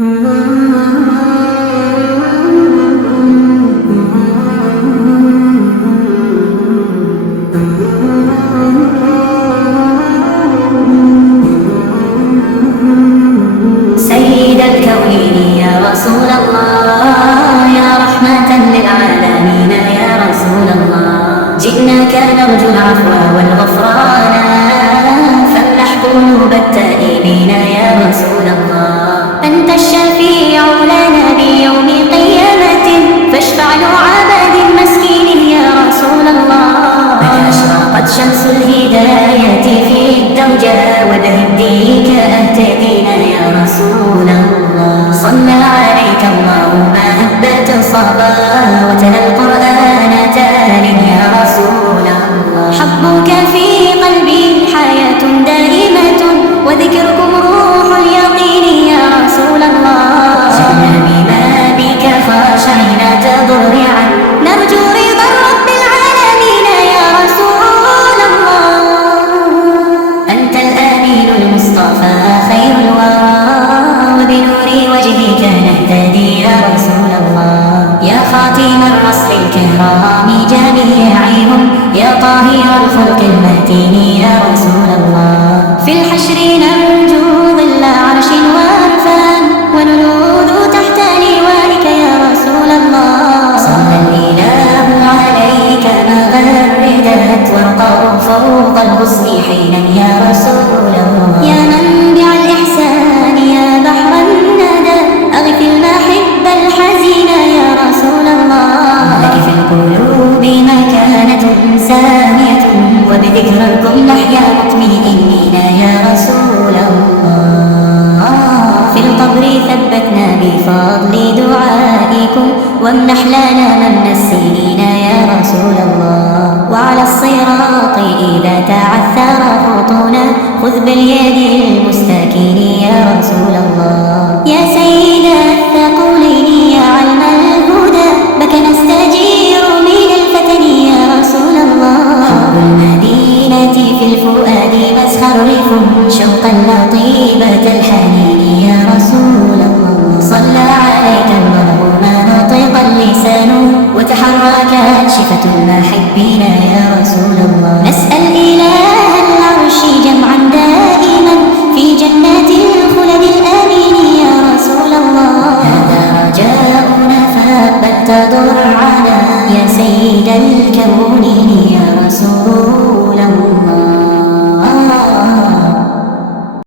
سيد الكونين يا رسول الله، يا رحمة للعالمين يا رسول الله، جئناك نرجو العفو والغفران، فامنح قلوب التائبين يا رسول الله. أنت الشفيع لنا بيوم قيامة، فاشفع لعبد مسكين يا رسول الله. لك أشرقت شمس الهداية في الدوجة، وبهديك أهتدينا يا رسول الله. صلى عليك الله مهبة الصبا، وتلا القرآن تال يا رسول الله. حبك في قلبي حياة دائمة، وذكركم روح اليقين يا رسول الله. جئنا بما بك خاشعين تضرعا، نرجو رضا رب العالمين يا رسول الله. أنت الأمين المصطفى خير الورى، وبنور وجهك نهتدي يا رسول الله. يا خاتم الرسل الكرام جميعهم، يا طاهر الخلق المتين يا رسول الله. في الحشر نرجو ظل عرش وعرفان، ونلوذ تحت لوائك يا رسول الله. صلى الإله عليك مغردت، وارقى فوق الغصن حينا يا رسول الله. يا منبع الإحسان يا بحر الندى، أغث المحب الحزين يا رسول الله. لك في القلوب مكانة سامية، وبذكركم نحيا مطمئنين يا رسول الله. في القبر ثبتنا بفضل دعائكم، وامنح لنا من السنين يا رسول الله. وعلى الصراط إذا تعثر خطونا، خذ باليد المستكين يا رسول الله. يا سيد الثقلين يا علم الهدى، بك نستجير من الفتن يا رسول الله. حب المدينة في الفؤاد مسخرف، شوقا لطيبة الحنين يا رسول الله. صلى عليك الله ما نطق اللسان، وتحركت شفة المحبين يا رسول الله.